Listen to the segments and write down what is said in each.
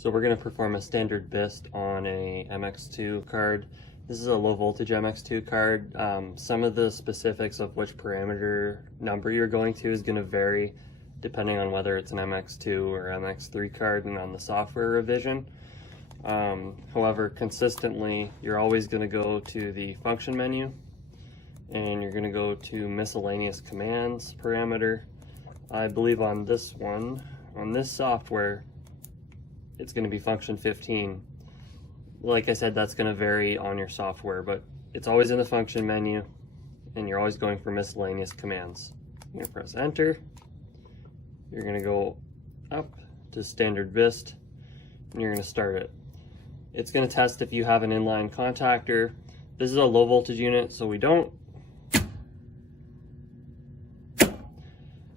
So we're going to perform a standard BIST on a MX2 card. This is a low voltage MX2 card. Some of the specifics of which parameter number you're going to is going to vary depending on whether it's an MX2 or MX3 card and on the software revision. However, consistently, you're always going to go to the function menu and you're going to go to miscellaneous commands parameter. I believe on this one, on this software, it's going to be function 15. Like I said, that's going to vary on your software, but it's always in the function menu and you're always going for miscellaneous commands. You're going to press enter. You're going to go up to standard BIST and you're going to start it. It's going to test if you have an inline contactor. This is a low voltage unit, so we don't.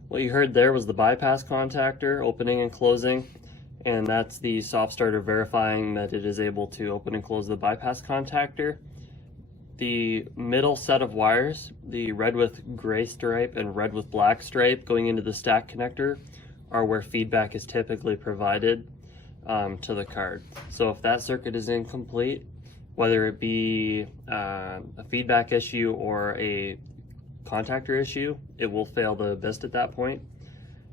What you heard there was the bypass contactor opening and closing, and that's the soft starter verifying that it is able to open and close the bypass contactor. The middle set of wires, the red with gray stripe and red with black stripe going into the stack connector, are where feedback is typically provided to the card. So if that circuit is incomplete, whether it be a feedback issue or a contactor issue, it will fail the BIST at that point.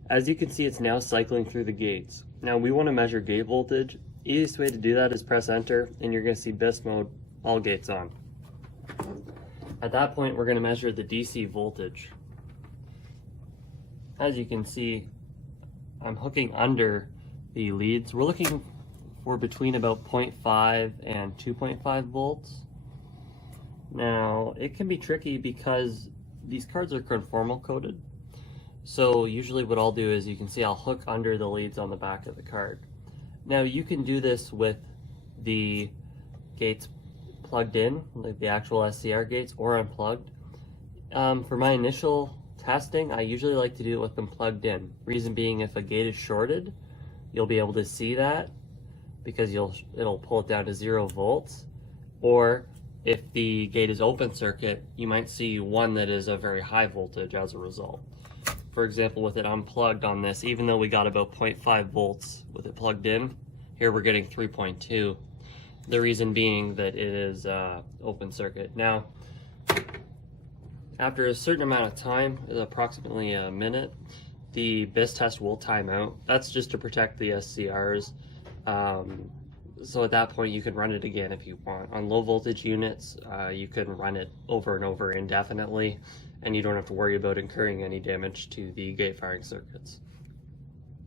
As you can see, it's now cycling through the gates. Now we want to measure gate voltage. Easiest way to do that is press enter and you're going to see BIST mode, all gates on. At that point, we're going to measure the DC voltage. As you can see, I'm hooking under the leads. We're looking for between about 0.5 and 2.5 volts. Now, it can be tricky because these cards are conformal coded. So usually what I'll do is, you can see I'll hook under the leads on the back of the card. Now you can do this with the gates plugged in, like the actual SCR gates, or unplugged. For my initial testing, I usually like to do it with them plugged in. Reason being, if a gate is shorted, you'll be able to see that because it'll pull it down to 0 volts. Or if the gate is open circuit, you might see one that is a very high voltage as a result. For example, with it unplugged on this, even though we got about 0.5 volts with it plugged in, here we're getting 3.2. The reason being that it is open circuit. Now, after a certain amount of time, approximately a minute, the BIST test will time out. That's just to protect the SCRs. So at that point, you can run it again if you want. On low voltage units, you can run it over and over indefinitely, and you don't have to worry about incurring any damage to the gate firing circuits.